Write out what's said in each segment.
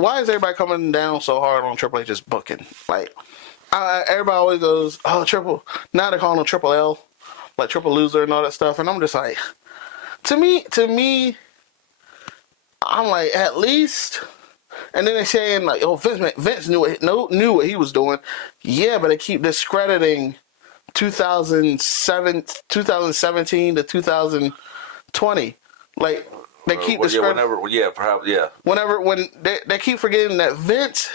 why is everybody coming down so hard on Triple H's booking? Like, everybody always goes, oh, now they're calling him Triple L, like Triple Loser and all that stuff. And I'm just like, to me, I'm like, at least. And then they're saying, like, oh, Vince knew what he was doing. Yeah, but they keep discrediting 2017 to 2020. Like, they keep discrediting. When they keep forgetting that Vince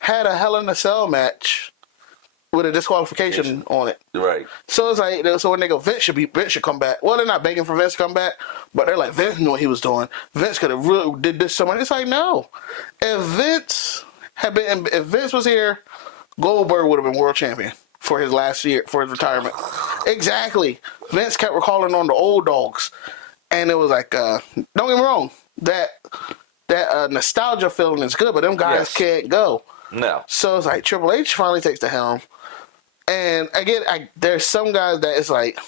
had a Hell in a Cell match with a disqualification on it. Right. So it's like, so when they go, Vince should come back. Well, they're not begging for Vince to come back, but they're like, Vince knew what he was doing. Vince could have really did this so much. It's like, no. If Vince was here, Goldberg would have been world champion for his last year, for his retirement. Exactly. Vince kept recalling on the old dogs. And it was like, don't get me wrong, that nostalgia feeling is good, but them guys can't go. No. So it's like Triple H finally takes the helm. And again, there's some guys that it's like,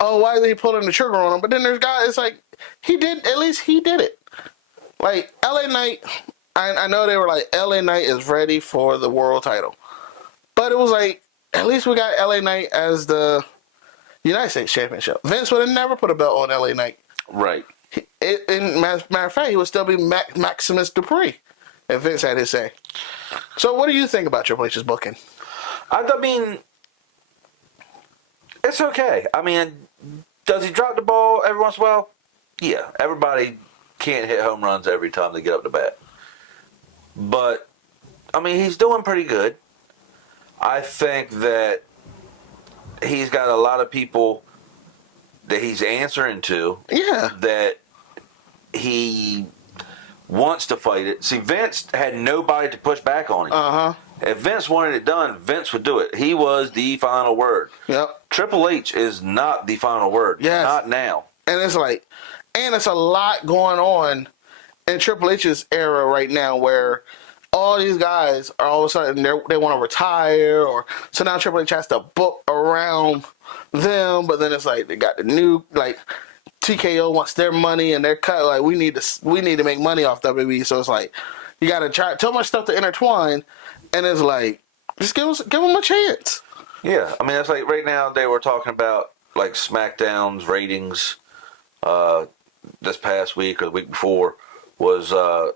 oh, why is he pulling the trigger on him? But then there's guys, it's like, at least he did it. Like, LA Knight, I know they were like, LA Knight is ready for the world title. But it was like, at least we got LA Knight as the United States Championship. Vince would have never put a belt on LA Knight. Right. Matter of fact, he would still be Maximus Dupree if Vince had his say. So what do you think about Triple H's booking? I mean, it's okay. I mean, does he drop the ball every once in a while? Yeah. Everybody can't hit home runs every time they get up to bat. But, I mean, he's doing pretty good. I think that he's got a lot of people that he's answering to. Yeah. That he wants to fight it. See, Vince had nobody to push back on him. Uh-huh. If Vince wanted it done, Vince would do it. He was the final word. Yep. Triple H is not the final word. Yes. Not now. And it's like, it's a lot going on in Triple H's era right now where all these guys are all of a sudden they want to retire, or so now Triple H has to book around them. But then it's like they got the new, like, TKO wants their money and their cut. Like, we need to make money off WWE. So it's like you got to try too much stuff to intertwine, and it's like just give them a chance. Yeah, I mean that's like right now they were talking about like SmackDown's ratings. This past week or the week before was the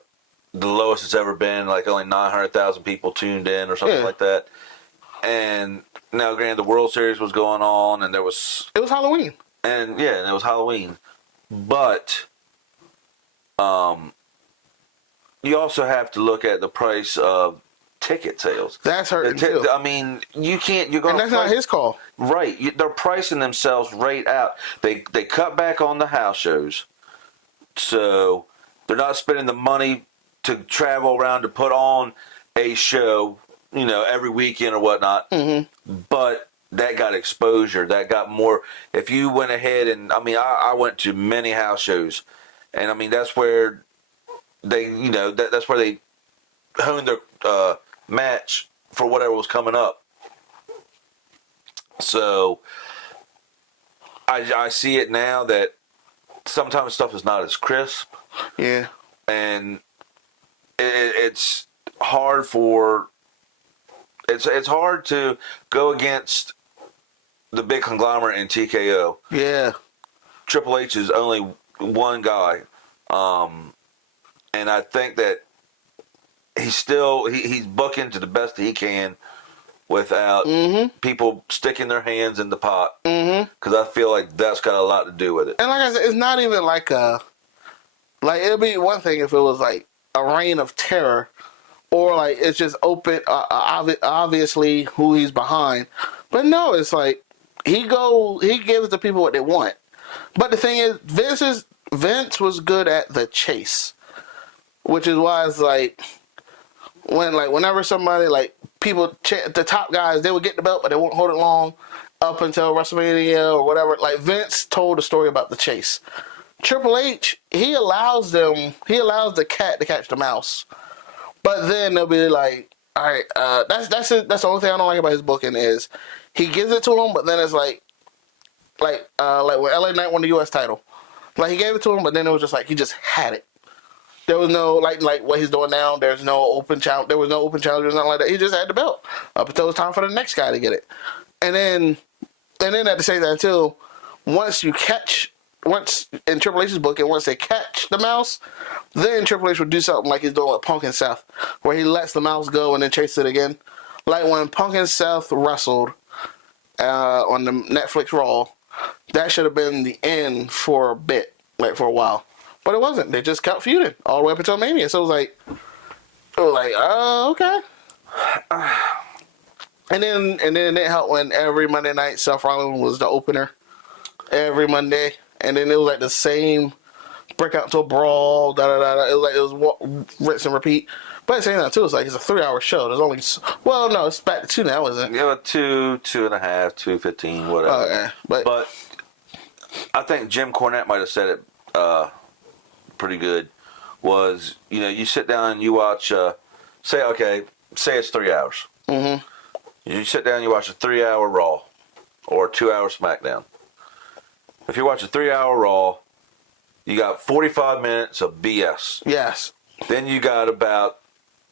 lowest it's ever been. Like only 900,000 people tuned in or something like that. And now, granted, the World Series was going on, and it was Halloween. And it was Halloween. But you also have to look at the price of ticket sales. That's hurting too. I mean, you can't. You're going. And that's not his call. Right. They're pricing themselves right out. They cut back on the house shows, so they're not spending the money to travel around to put on a show, every weekend or whatnot. Mm-hmm. But that got exposure. That got more. If you went ahead and, I went to many house shows, and that's where they, that's where they honed their match for whatever was coming up. So I see it now that sometimes stuff is not as crisp. Yeah. And it's hard for it's hard to go against the big conglomerate in TKO. Yeah. Triple H is only one guy. And I think that he's booking to the best that he can without people sticking their hands in the pot. Because I feel like that's got a lot to do with it. And like I said, it's not even like it'd be one thing if it was like a reign of terror, or like it's just open, obviously who he's behind. But no, it's like he gives the people what they want. But the thing is, Vince was good at the chase, which is why it's like whenever somebody like people, the top guys, they would get the belt, but they won't hold it long up until WrestleMania or whatever. Like Vince told a story about the chase. Triple H, he allows the cat to catch the mouse, but then they'll be like, all right, that's the only thing I don't like about his booking is he gives it to him, but then it's like when LA Knight won the U.S. title, like he gave it to him, but then it was just like he just had it. There was no like what he's doing now. There's no open challenge. There was no open challenge or nothing like that. He just had the belt up until it's time for the next guy to get it. And then at the same time too, once in Triple H's book, and once they catch the mouse, then Triple H would do something like he's doing with Punk and Seth, where he lets the mouse go and then chases it again. Like when Punk and Seth wrestled on the Netflix Raw, that should have been the end for a bit, like for a while. But it wasn't. They just kept feuding all the way up until Mania. So it was like, okay. And then it helped when every Monday night Seth Rollins was the opener every Monday, and then it was like the same break out into a brawl. It was rinse and repeat. But at the same time too, it's like it's a 3-hour show. There's only no, it's back to 2 now, isn't it? Yeah, 2.5, 2:15, whatever. Okay, but I think Jim Cornette might have said it pretty good. Was you sit down and you watch say it's 3 hours. Mm-hmm. You sit down and you watch a 3-hour Raw or a 2-hour SmackDown. If you watch a 3-hour Raw, you got 45 minutes of BS. Yes. Then you got about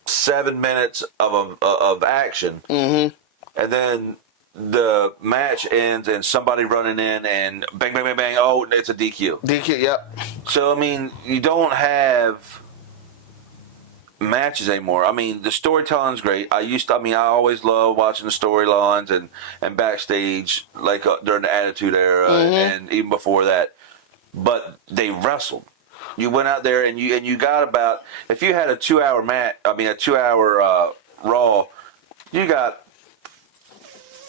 7 minutes of action. Mm-hmm. And then the match ends and somebody running in and bang, bang, bang, bang. Oh, it's a DQ. DQ, yep. So, I mean, you don't have matches anymore. I mean, the storytelling's great. I always loved watching the storylines and backstage, like during the Attitude Era and even before that. But they wrestled. You went out there and you got about, if you had a 2-hour a 2-hour Raw, you got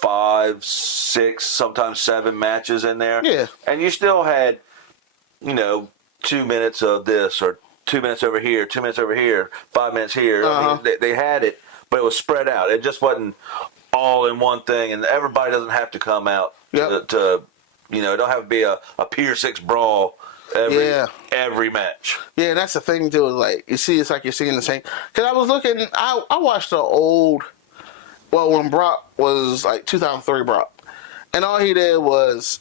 5, 6, sometimes 7 matches in there. Yeah. And you still had, 2 minutes of this or 2 minutes over here, 2 minutes over here, 5 minutes here. I mean, they had it, but it was spread out. It just wasn't all in one thing, and everybody doesn't have to come out to it don't have to be a Pier 6 brawl every match. Yeah, and that's the thing too. Is like it's like you're seeing the same. Because I was looking, I watched the old, when Brock was like 2003 Brock, and all he did was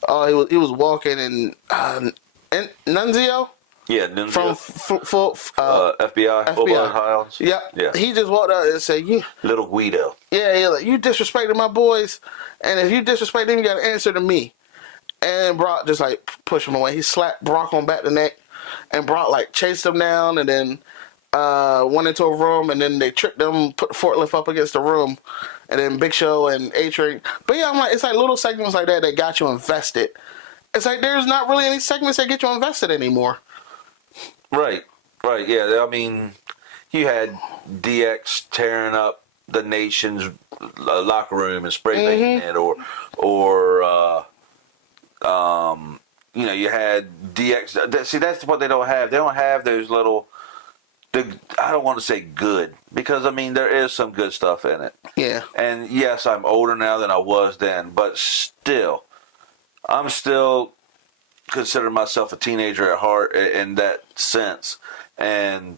he was walking in Nunzio. Yeah, Nunzio. From FBI. Full Blood Highlands. Yeah. He just walked out and said, "You little Guido." Yeah, like you disrespected my boys, and if you disrespect them, you got to answer to me. And Brock just like pushed him away. He slapped Brock on back the neck, and Brock like chased him down, and then went into a room, and then they tricked them, put the forklift up against the room, and then Big Show and A-Train. But yeah, I'm like, it's like little segments like that got you invested. It's like there's not really any segments that get you invested anymore. Right. Yeah, I mean, you had DX tearing up the Nation's locker room and spray painting it, or you had DX. See, that's what they don't have. They don't have those little. I don't want to say good, because I mean there is some good stuff in it. Yeah. And yes, I'm older now than I was then, but still, I'm still consider myself a teenager at heart in that sense, and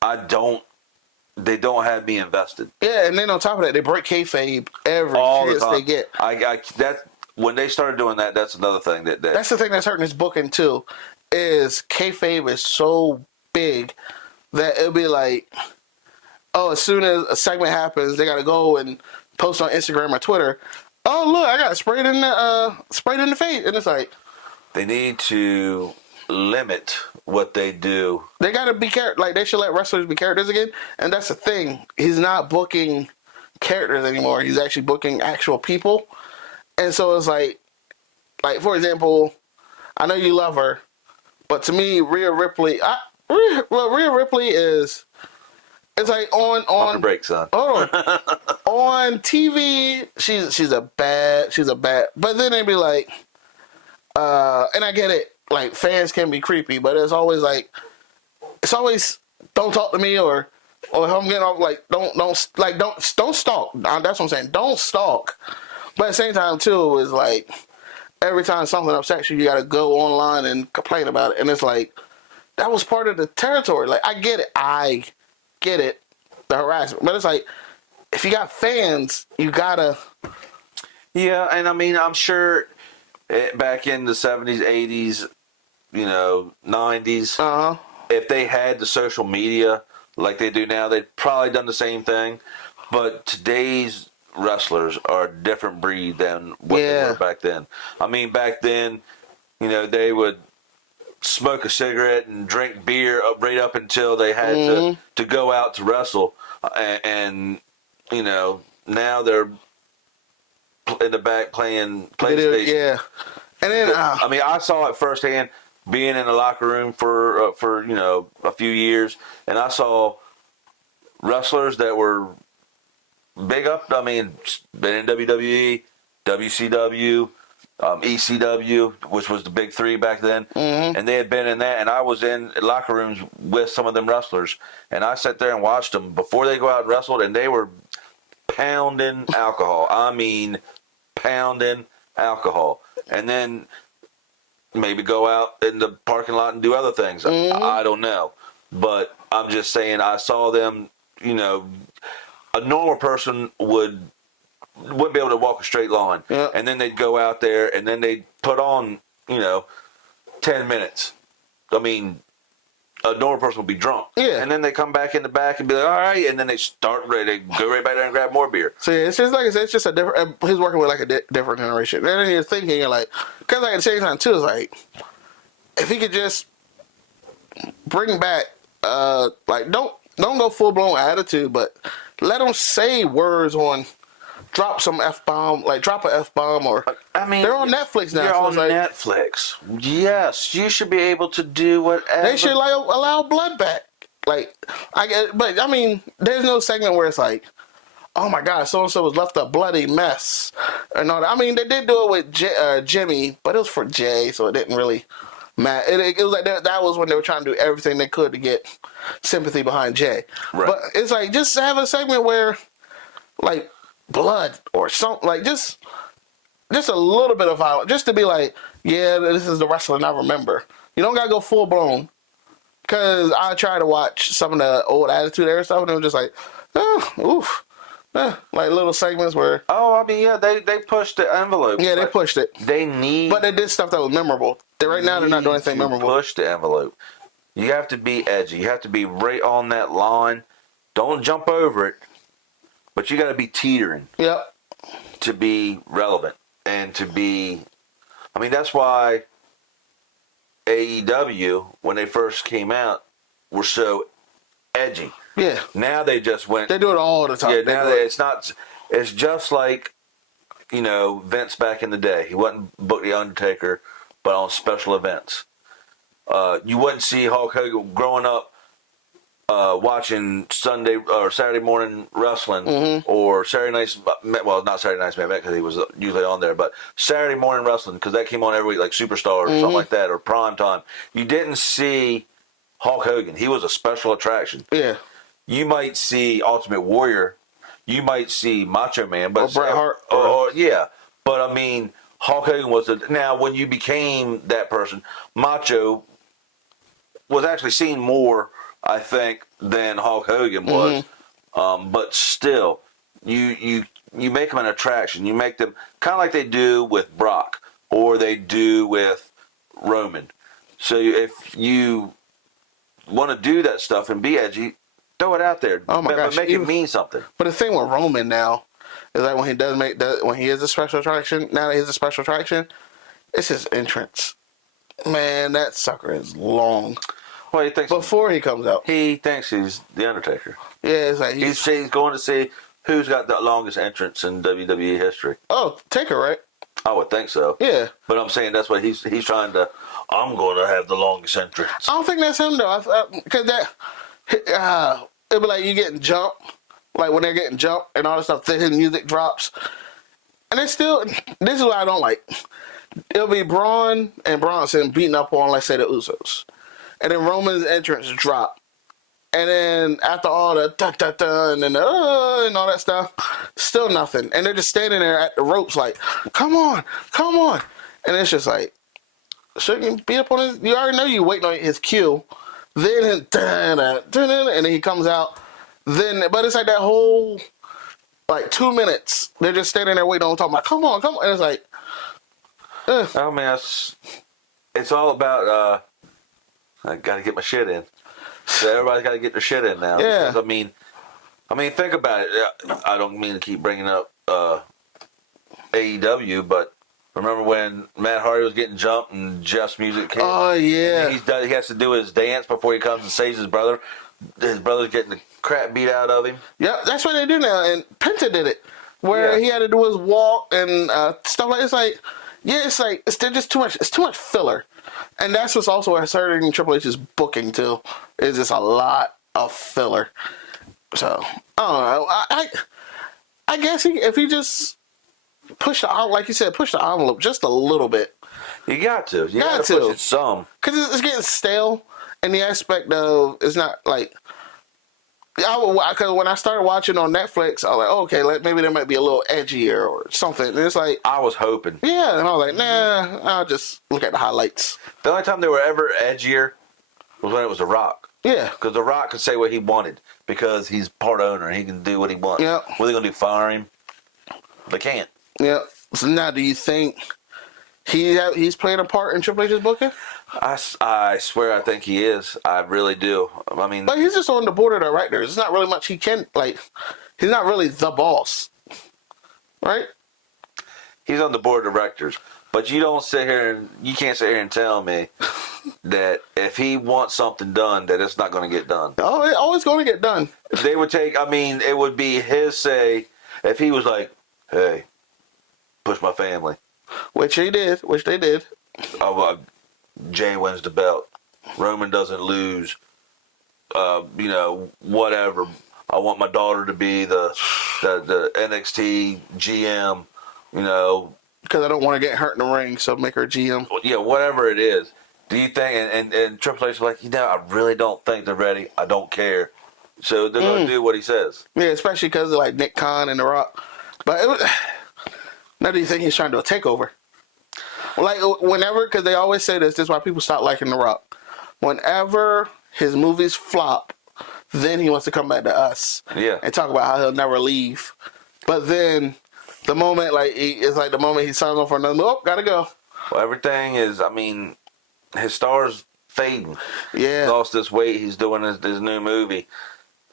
they don't have me invested. Yeah, and then on top of that, they break kayfabe every chance they get. When they started doing that, that's another thing that's the thing that's hurting this booking too, is kayfabe is so big that it'll be like, as soon as a segment happens, they gotta go and post on Instagram or Twitter. Oh look, I got sprayed in the face, and it's like, they need to limit what they do. They gotta be like they should let wrestlers be characters again, and that's the thing. He's not booking characters anymore. He's actually booking actual people, and so it's like for example, I know you love her, but to me, Rhea Ripley is. It's like on the break, son. Hold on. On TV, she's a bad. But then they be like, and I get it. Like fans can be creepy, but it's always don't talk to me or if I'm getting off don't stalk. That's what I'm saying. Don't stalk. But at the same time too is like every time something upsets you, you got to go online and complain about it, and it's like that was part of the territory. Like I get it, the harassment, but it's like if you got fans, you gotta. Yeah, and I mean I'm sure back in the 70s, 80s, 90s. if they had the social media like they do now, they'd probably done the same thing. But today's wrestlers are a different breed than what they were back then. I mean, back then, they would smoke a cigarette and drink beer right up until they had to go out to wrestle. And now they're in the back playing PlayStation. Yeah. And then, I saw it firsthand being in the locker room for a few years, and I saw wrestlers that were big up. I mean, been in WWE, WCW, ECW, which was the big three back then, and they had been in that. And I was in locker rooms with some of them wrestlers, and I sat there and watched them before they go out and wrestled, and they were pounding alcohol. I mean, pounding alcohol, and then maybe go out in the parking lot and do other things. I don't know, but I'm just saying I saw them. A normal person wouldn't be able to walk a straight line, and then they'd go out there and then they'd put on 10 minutes. I mean, a normal person would be drunk, and then they come back in the back and be like, all right, and then they go right back there and grab more beer. So it's just like I said, it's just a different. He's working with like a different generation. And then you're thinking, because at the same time too, it's like if he could just bring back, don't go full blown attitude, but let them say words on. Drop some F-bomb, drop an F-bomb, or they're on Netflix now. They're on Netflix. Yes, you should be able to do whatever. They should allow blood back. There's no segment where it's like, oh my God, so and so was left a bloody mess, and all that. I mean, they did do it with Jimmy, but it was for Jey, so it didn't really matter. It was like that was when they were trying to do everything they could to get sympathy behind Jey. Right. But it's like just have a segment where, blood or something, just a little bit of violence, just to be like, yeah, this is the wrestling I remember. You don't gotta go full blown, because I try to watch some of the old Attitude Era stuff, and it was just like, little segments where. They pushed the envelope. Yeah, they pushed it. But they did stuff that was memorable. Right now, they're not doing anything memorable. Push the envelope. You have to be edgy. You have to be right on that line. Don't jump over it. But you got to be teetering. Yep. To be relevant and to be. I mean, that's why AEW, when they first came out, were so edgy. Yeah. Now they just went. They do it all the time. Yeah. Now it's not. It's just like, Vince back in the day. He wasn't booked the Undertaker, but on special events. You wouldn't see Hulk Hogan growing up. Watching Sunday or Saturday morning wrestling or Saturday nights, not Saturday nights because he was usually on there, but Saturday morning wrestling, because that came on every week, like Superstar or something like that, or Prime Time. You didn't see Hulk Hogan. He was a special attraction. Yeah. You might see Ultimate Warrior. You might see Macho Man, but or Bret Hart. But I mean, Hulk Hogan was now when you became that person, Macho was actually seen more, I think, than Hulk Hogan was. But still, you make them an attraction. You make them kind of like they do with Brock or they do with Roman. So if you want to do that stuff and be edgy, throw it out there. Oh my gosh, make it mean something. But the thing with Roman now is that when he does when he is a special attraction, now that he's a special attraction, it's his entrance. Man, that sucker is long. Well, he thinks before he comes out. He thinks he's the Undertaker. Yeah, it's like he's going to see who's got the longest entrance in WWE history. Oh, Taker, right? I would think so. Yeah, but I'm saying that's what he's trying to. I'm going to have the longest entrance. I don't think that's him though, because it'd be like you getting jumped, like when they're getting jumped and all this stuff. Then his music drops, and it's still. This is what I don't like. It'll be Braun and Bronson beating up on, let's say, the Usos. And then Roman's entrance drop. And then after all the da-da-da and then and all that stuff, still nothing. And they're just standing there at the ropes like, come on, come on. And it's just like, shouldn't you beat up on his, you already know you waiting on his cue. Then, and then he comes out. But it's like that whole, 2 minutes, they're just standing there waiting on him, talking about, come on, come on. And it's like, I mean, it's all about, I got to get my shit in. So everybody's got to get their shit in now. Yeah. Because, I mean, think about it. I don't mean to keep bringing up AEW, but remember when Matt Hardy was getting jumped and Jeff's music came? Oh, yeah. He has to do his dance before he comes and saves his brother. His brother's getting the crap beat out of him. Yeah, that's what they do now. And Penta did it, where he had to do his walk and stuff like. It's like, yeah, it's like it's just too much. It's too much filler, and that's what's also hurting Triple H's booking too. Is just a lot of filler. So I don't know. I guess if he just like you said, push the envelope just a little bit. You got to. You got to push it some. Because it's getting stale in the aspect of it's not like. Because when I started watching on Netflix, I was like, oh, okay, maybe there might be a little edgier or something. And it's like. I was hoping. Yeah, and I was like, nah, I'll just look at the highlights. The only time they were ever edgier was when it was The Rock. Yeah. Because The Rock could say what he wanted because he's part owner and he can do what he wants. Yeah. What are they going to do, fire him? They can't. Yeah. So now do you think he's playing a part in Triple H's booking? I swear I think he is. I really do. I mean... But he's just on the board of directors. There's not really much he can... Like, he's not really the boss. Right? He's on the board of directors. But you don't sit here and... You can't sit here and tell me that if he wants something done, that it's not going to get done. Oh, it's always going to get done. They would take... I mean, it would be his say if he was like, hey, push my family. Which they did. Oh, Jey wins the belt. Roman doesn't lose. Whatever. I want my daughter to be the NXT GM. Because I don't want to get hurt in the ring, so make her GM. Yeah, whatever it is. Do you think? And Triple H is like, I really don't think they're ready. I don't care. So they're going to do what he says. Yeah, especially because of like Nick Khan and The Rock. But now do you think he's trying to do a takeover? Like, whenever, because they always say this is why people stop liking The Rock. Whenever his movies flop, then he wants to come back to us. Yeah. And talk about how he'll never leave. But then, the moment, the moment he signs on for another movie, gotta go. Well, everything is, his star's fading. Yeah. He lost this weight. He's doing his new movie.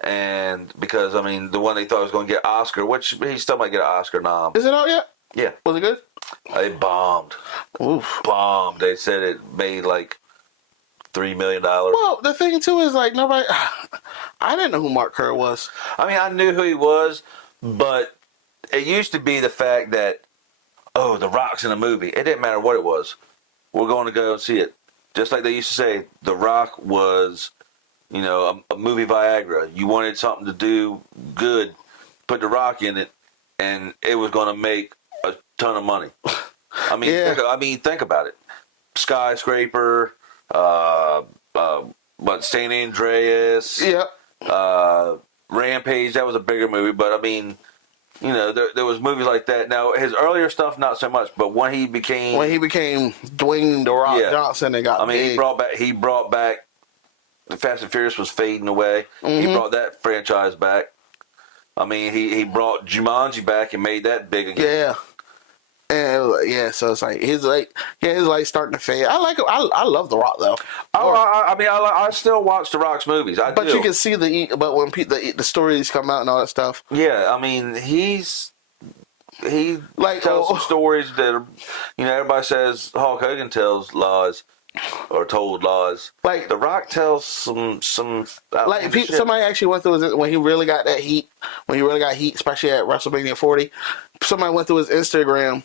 And because, the one they thought was going to get Oscar, which he still might get an Oscar nom. Is it out yet? Yeah. Was it good? They bombed. Oof. Bombed. They said it made like $3 million. Well, the thing too is nobody. I didn't know who Mark Kerr was. I knew who he was, but it used to be the fact that, The Rock's in a movie. It didn't matter what it was. We're going to go and see it. Just like they used to say, The Rock was, a movie Viagra. You wanted something to do good, put The Rock in it, and it was going to make a ton of money. Think about it. Skyscraper, San Andreas, Rampage. That was a bigger movie, but there was movies like that. Now his earlier stuff, not so much, but when he became Dwayne The Rock Johnson and got big. he brought back. The Fast and Furious was fading away. Mm-hmm. He brought that franchise back. He brought Jumanji back and made that big again. Yeah. And so it's like his starting to fade. I like it. I love The Rock though. I still watch The Rock's movies. But you can see but when the stories come out and all that stuff. Yeah, he tells some stories that are, everybody says Hulk Hogan tells lies or told lies. Like The Rock tells some somebody actually went through his, when he really got that heat, especially at WrestleMania 40. Somebody went through his Instagram.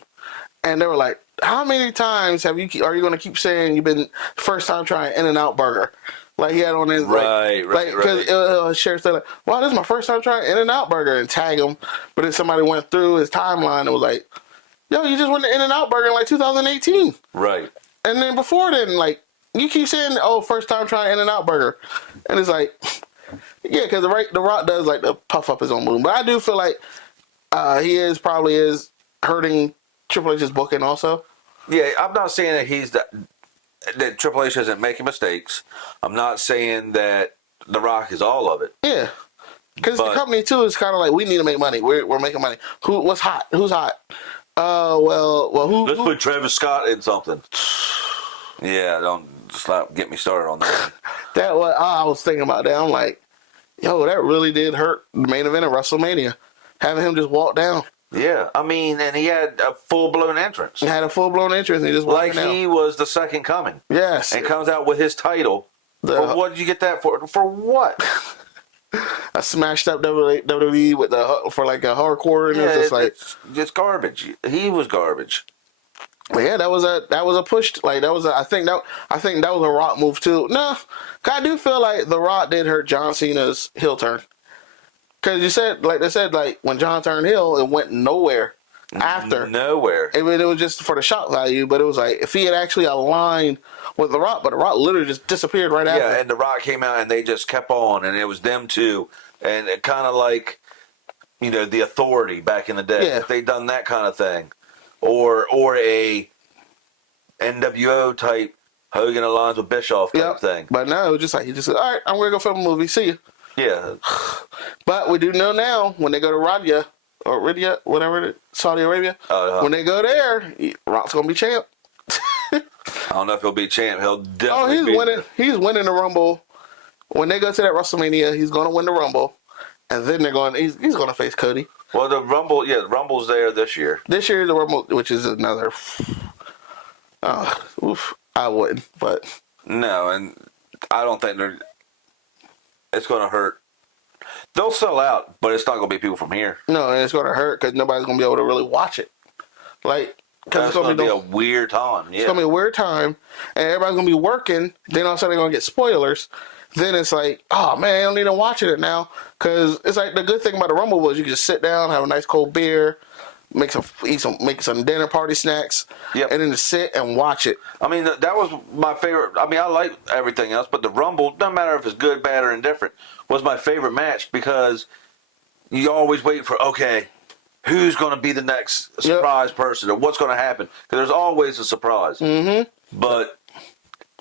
And they were like, how many times are you going to keep saying you've been first time trying In-N-Out Burger? Like he had on his right. Because share stuff like, wow, this is my first time trying In-N-Out Burger and tag him. But then somebody went through his timeline and was like, yo, you just went to In-N-Out Burger in 2018. Right. And then before then, you keep saying, first time trying In-N-Out Burger. And it's like, yeah, because The Rock does like to puff up his own balloon. But I do feel like he probably is hurting Triple H's booking also. Yeah, I'm not saying that that Triple H isn't making mistakes. I'm not saying that The Rock is all of it. Yeah, because the company too is kind of like, we need to make money. We're making money. What's hot? Who's hot? Who? Let's put Travis Scott in something. Yeah, don't get me started on that. That what I was thinking about that. I'm like, yo, that really did hurt the main event of WrestleMania. Having him just walk down. Yeah, I mean, and he had a full-blown entrance. He had a full-blown entrance and he just walked like down. he was the second coming. Yes. And comes out with his title. For what did you get that for? For what? I smashed up WWE with for like a hardcore, and it's just like it's garbage. He was garbage. Yeah, that was a push. Like I think that was a Rock move too. No, I do feel like the Rock did hurt John Cena's heel turn. Because they said when John turned heel, it went nowhere after. Nowhere. It was just for the shock value, but it was like if he had actually aligned with the Rock, but the Rock literally just disappeared right after. Yeah, and the Rock came out and they just kept on, and it was them two, and it kind of like, the Authority back in the day. Yeah. If they'd done that kind of thing, or a NWO type Hogan aligns with Bischoff type thing. But no, it was just like he just said, all right, I'm gonna go film a movie. See you. Yeah. But we do know now when they go to Riyadh, whatever, Saudi Arabia, when they go there, Rock's gonna be champ. I don't know if he'll be champ. He'll definitely he's winning. He's winning the Rumble. When they go to that WrestleMania, he's gonna win the Rumble, and then he's gonna face Cody. Well, the Rumble's there this year. This year, the Rumble, which is another. I wouldn't, but no, and I don't think it's going to hurt. They'll sell out, but it's not going to be people from here. No, and it's going to hurt because nobody's going to be able to really watch it. Because it's going to be a weird time. Yeah. It's going to be a weird time, and everybody's going to be working. Then all of a sudden they're going to get spoilers. Then it's like, oh man, I don't need to watch it now. Because it's like the good thing about the Rumble was you could just sit down, have a nice cold beer, make some dinner party snacks, and then just sit and watch it. I mean, that was my favorite. I mean, I like everything else, but the Rumble, doesn't matter if it's good, bad, or indifferent, was my favorite match because you always wait for, okay, who's going to be the next surprise person or what's going to happen? Because there's always a surprise. Mm-hmm. But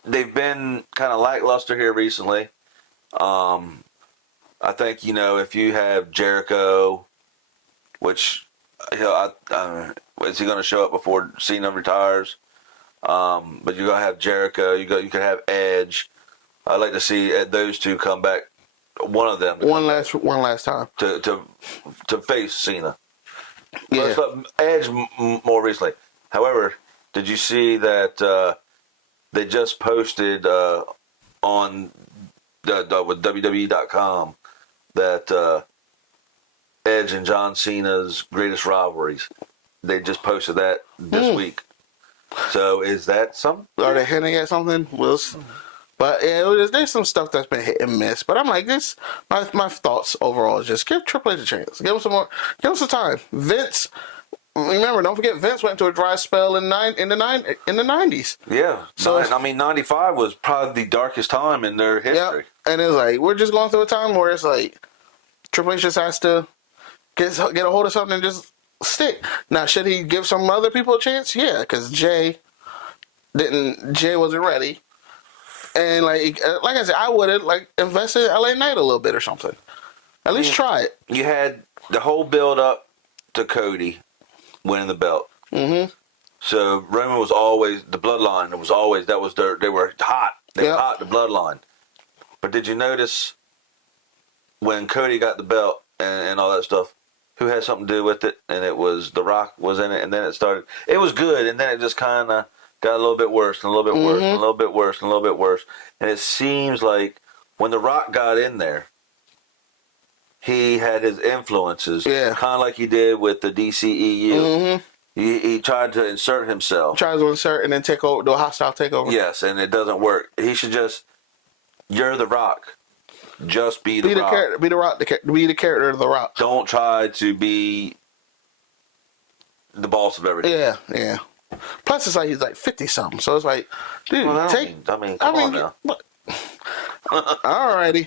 they've been kind of lackluster here recently. I think, if you have Jericho, which... is he going to show up before Cena retires? But you're going to have Jericho. You could have Edge. I'd like to see those two come back. One of them. One last time to face Cena. Yeah. Edge more recently. However, did you see that they just posted on with WWE.com that Edge and John Cena's greatest rivalries. They just posted that this week. So is that something? Are they hinting at something? But yeah, there's some stuff that's been hit and miss. But I'm like, my thoughts overall is just give Triple H a chance. Give him some more. Give him some time. Vince, remember, don't forget, Vince went into a dry spell in the 90s. Yeah. So 95 was probably the darkest time in their history. Yep. And it's like we're just going through a time where it's like Triple H just has to get a hold of something and just stick. Now, should he give some other people a chance? Yeah, because Jey wasn't ready. And like I said, I would have invested in LA Knight a little bit or something. At least try it. You had the whole build up to Cody winning the belt. Mm-hmm. So Roman was always the bloodline. They were hot. They were hot, the bloodline. But did you notice when Cody got the belt and all that stuff? Who had something to do with it, and it was The Rock was in it, and then it started. It was good, and then it just kind of got a little bit worse, and a little bit worse, and a little bit worse, and a little bit worse. And it seems like when The Rock got in there, he had his influences, kind of like he did with the DCEU. Mm-hmm. He tried to insert himself. Tries to insert and then take over, do a hostile takeover. Yes, and it doesn't work. He should just, you're The Rock. Just be the Rock. Be the character of The Rock. Don't try to be the boss of everything. Yeah. Plus, it's like he's like 50-something, so it's like, dude, come on now. Alrighty.